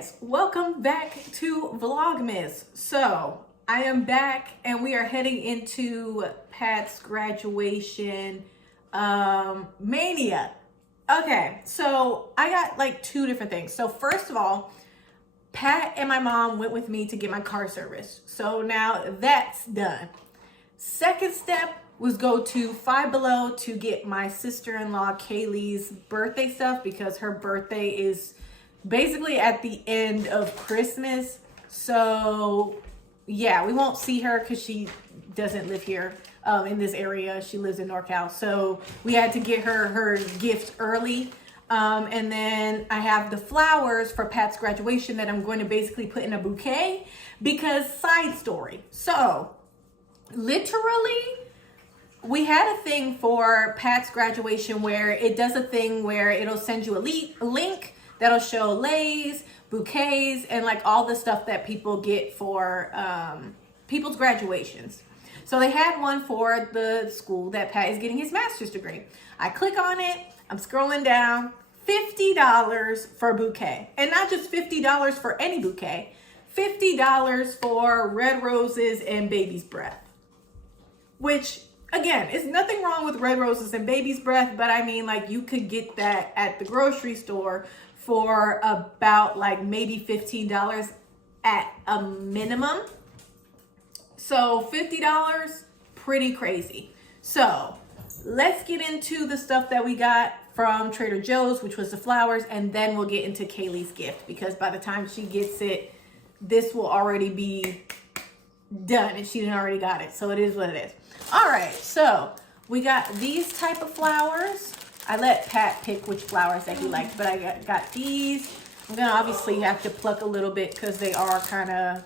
guys, welcome back to vlogmas. So I am back and we are heading into Pat's graduation mania. Okay, so I got like two different things. So first of all, Pat and my mom went with me to get my car serviced, so now that's done. Second step was go to Five Below to get my sister-in-law Kaylee's birthday stuff, because her birthday is basically at the end of Christmas. So yeah, we won't see her because she doesn't live here in this area. She lives in NorCal, so we had to get her gift early. And then I have the flowers for Pat's graduation that I'm going to basically put in a bouquet, because side story. So literally, we had a thing for Pat's graduation where it does a thing where it'll send you a link that'll show leis, bouquets, and like all the stuff that people get for people's graduations. So they had one for the school that Pat is getting his master's degree. I click on it, I'm scrolling down, $50 for a bouquet. And not just $50 for any bouquet, $50 for red roses and baby's breath. Which, again, is nothing wrong with red roses and baby's breath, but I mean, like, you could get that at the grocery store for about like maybe $15 at a minimum. So $50, pretty crazy. So let's get into the stuff that we got from Trader Joe's, which was the flowers, and then we'll get into Kaylee's gift, because by the time she gets it, this will already be done and she didn't already got it. So it is what it is. All right, so we got these type of flowers. I let Pat pick which flowers that he liked, but I got these. I'm gonna obviously have to pluck a little bit because they are kind of,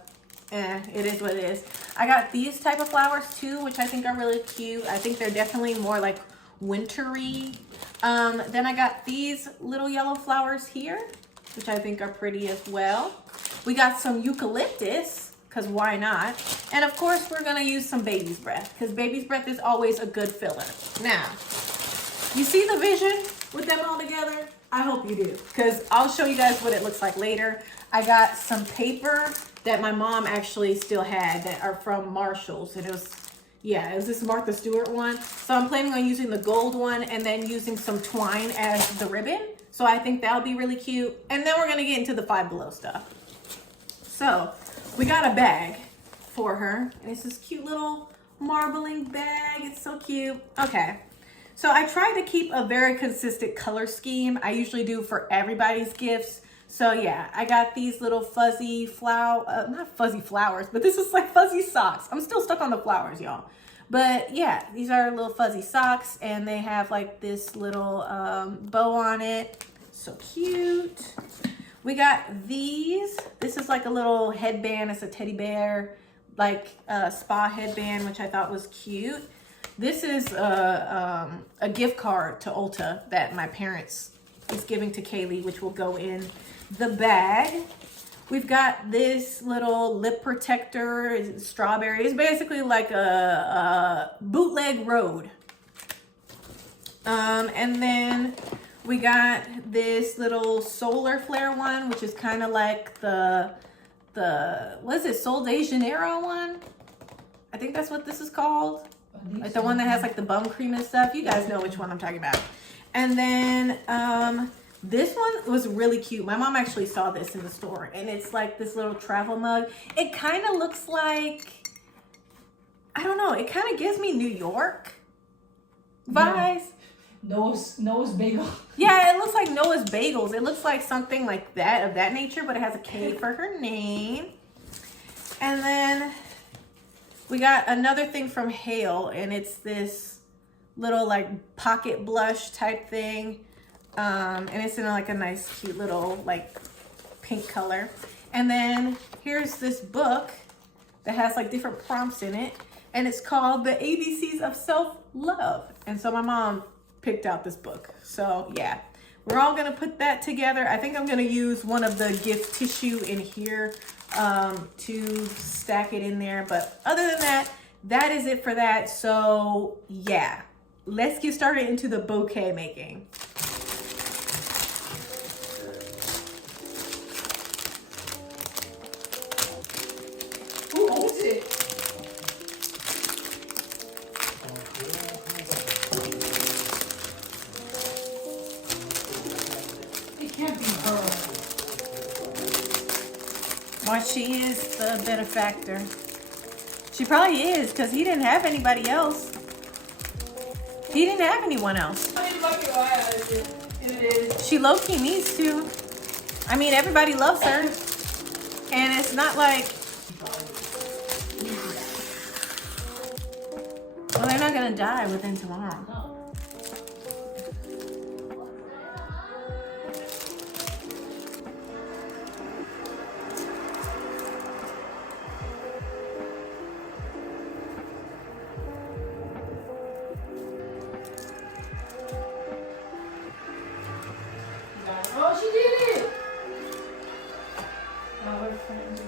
it is what it is. I got these type of flowers too, which I think are really cute. I think they're definitely more like wintry. Then I got these little yellow flowers here, which I think are pretty as well. We got some eucalyptus, because why not? And of course, we're gonna use some baby's breath, because baby's breath is always a good filler. Now, you see the vision with them all together? I hope you do, because I'll show you guys what it looks like later. I got some paper that my mom actually still had that are from Marshall's, and it was this Martha Stewart one. So I'm planning on using the gold one and then using some twine as the ribbon. So I think that'll be really cute. And then we're gonna get into the Five Below stuff. So we got a bag for her, and it's this cute little marbling bag. It's so cute. Okay. So I try to keep a very consistent color scheme. I usually do for everybody's gifts. So yeah, I got these little fuzzy not fuzzy flowers, but this is like fuzzy socks. I'm still stuck on the flowers, y'all. But yeah, these are little fuzzy socks, and they have like this little bow on it. So cute. We got these. This is like a little headband. It's a teddy bear, like spa headband, which I thought was cute. This is a gift card to Ulta that my parents is giving to Kaylee, which will go in the bag. We've got this little lip protector. It's strawberry. It's basically like a bootleg road. And then we got this little solar flare one, which is kind of like the what is it, Sol de Janeiro one? I think that's what this is called. Like the one that has like the bum cream and stuff. You guys know which one I'm talking about. And then this one was really cute. My mom actually saw this in the store, and it's like this little travel mug. It kind of looks like, I don't know, it kind of gives me New York vibes. Noah's bagel. Yeah, it looks like Noah's bagels. It looks like something like that, of that nature, but it has a K for her name. And then we got another thing from Hale, and it's this little like pocket blush type thing. And it's in like a nice cute little like pink color. And then here's this book that has like different prompts in it, and it's called The ABCs of Self-Love. And so my mom picked out this book. So yeah, we're all gonna put that together. I think I'm gonna use one of the gift tissue in here to stack it in there. But other than that, that is it for that. So yeah, let's get started into the bouquet making. Why she is the benefactor. She probably is, because he didn't have anybody else. He didn't have anyone else. She low-key needs to. I mean, everybody loves her. And it's not like... Well, they're not going to die within tomorrow. Oh, she did it! Oh, her friend.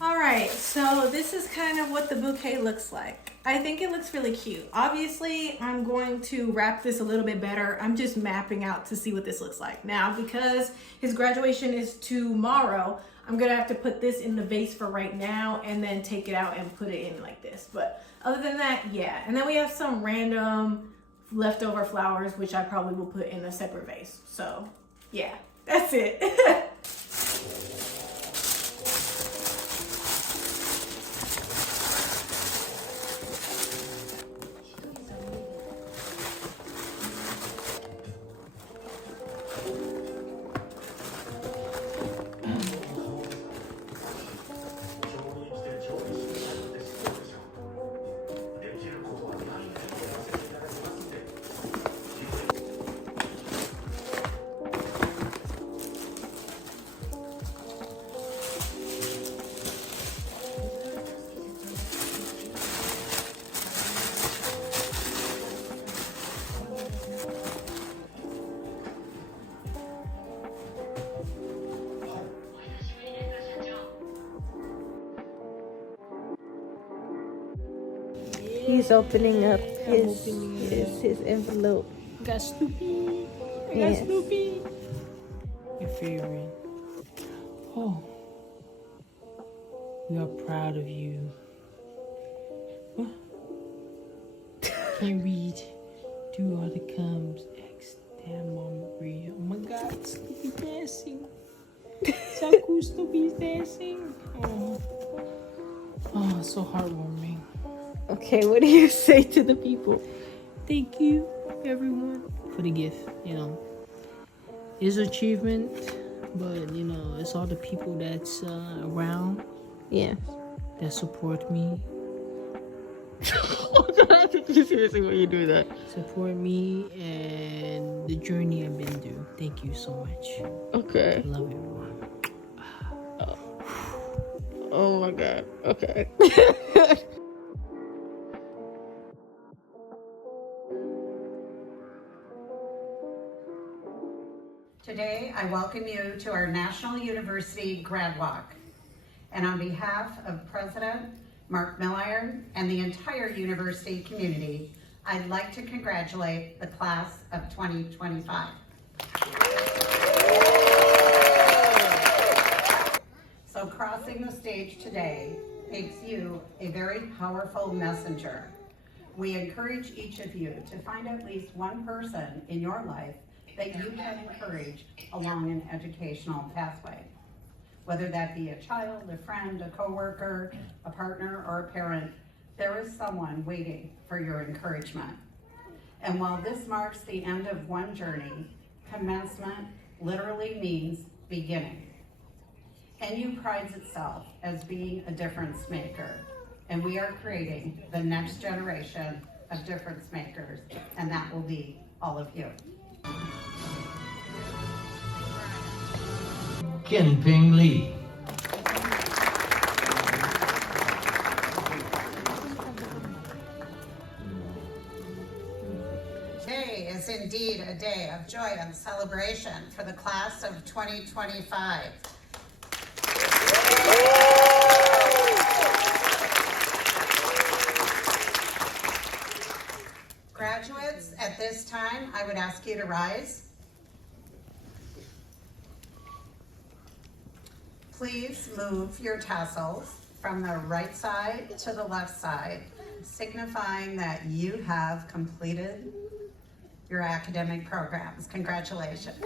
Alright, so this is kind of what the bouquet looks like. I think it looks really cute. Obviously, I'm going to wrap this a little bit better. I'm just mapping out to see what this looks like. Now, because his graduation is tomorrow, I'm going to have to put this in the vase for right now and then take it out and put it in like this. But other than that, yeah. And then we have some random leftover flowers, which I probably will put in a separate vase. So, yeah, that's it. He's opening up his envelope. Got Snoopy. I got Yes. Snoopy. Your favorite. Oh. We are proud of you. What? Can't read. Do all the comes. X. Damn, Mama Maria. Oh my God, Snoopy dancing. So cool, Snoopy's dancing. Oh, so heartwarming. Okay, what do you say to the people? Thank you, everyone, for the gift. You know, it's an achievement, but you know, it's all the people that's around. Yeah. That support me. Oh God, I take you seriously when you do that. Support me and the journey I've been through. Thank you so much. Okay. I love everyone. Oh my God. Okay. Today, I welcome you to our National University Grad Walk. And on behalf of President Mark Milliron and the entire university community, I'd like to congratulate the class of 2025. So crossing the stage today makes you a very powerful messenger. We encourage each of you to find at least one person in your life that you can encourage along an educational pathway. Whether that be a child, a friend, a coworker, a partner, or a parent, there is someone waiting for your encouragement. And while this marks the end of one journey, commencement literally means beginning. NU prides itself as being a difference maker, and we are creating the next generation of difference makers, and that will be all of you. Ping Lee. Today is indeed a day of joy and celebration for the class of 2025. Graduates, at this time, I would ask you to rise. Please move your tassels from the right side to the left side, signifying that you have completed your academic programs. Congratulations.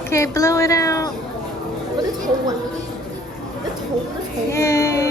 Okay, blow it out. Yay.